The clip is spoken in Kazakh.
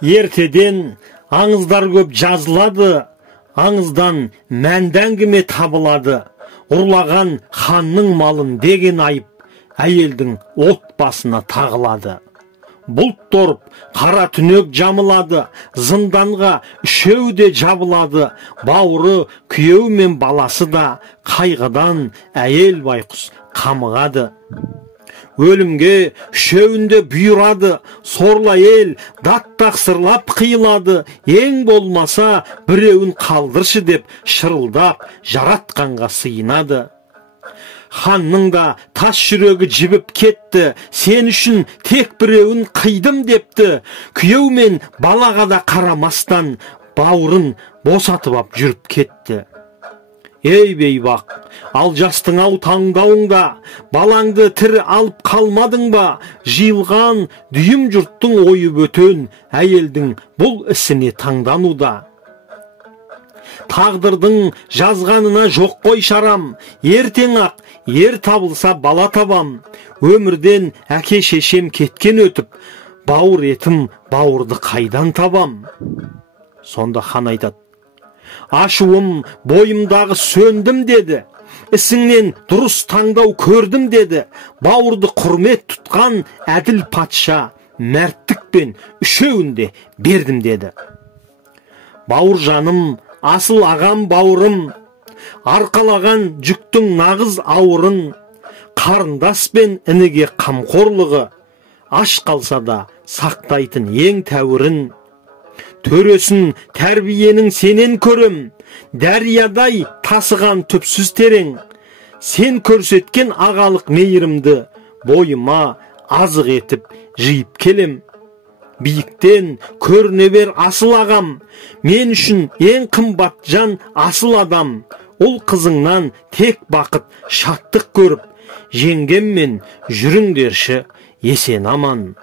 Ертеден аңыздар көп жазылады, аңыздан мәнді әңгіме табылады. Ұрлаған ханның малын деген айып әйелдің отбасына тағылады. Бұлт торып, қара түнек жамылады, зынданға үшеу де жабылады. Бауыры, күйеу мен баласы да қайғыдан әйел байқұс қамығады. Өлімге үшеуінде бұйырады, сорлы әйел дат-тақсырлап қиылады. Ең болмаса біреуін қалдыршы деп шырылдап жаратқанға сыйынады. Ханның да тас жүрегі жібіп кетті, сен үшін тек біреуін қидым депті. Күйеу мен балаға да қарамастан бауырын босатып ап жүріп кетті. Ей бейбақ, ал жастың ау таңдауыңда, балаңды тірі алып қалмадың ба? Жиылған дүйім жұрттың ойы бөтен, әйелдің бұл ісіне таңдануда. Тағдырдың жазғанына жоқ қой шарам, ертең ақ ер табылса бала табам. Өмірден әке шешем кеткен өтіп, бауыр етім бауырды қайдан табам? Сонда хан айтады: ашуым бойымдағы сөндім деді, ісіңнен дұрыс таңдау көрдім деді. Бауырды құрмет тұтқан әділ патша, мәрттікпен үшеуінде бердім деді. Бауыр жаным, асыл ағам бауырым, арқалаған жүктің нағыз ауырын. Қарындас пен ініге қамқорлығы, аш қалса да сақтайтын ең тәуірін. Төресін тәрбиенің сенен көрем, дәриядай тасыған түпсіз терең. Сен көрсеткен ағалық мейірімді бойыма азық етіп жиып келем. Биіктен көріне бер асыл ағам, мен үшін ең қымбат жан асыл адам. Ол қызыңнан тек бақыт, шаттық көріп, жеңгеммен жүріңдерші есен аман.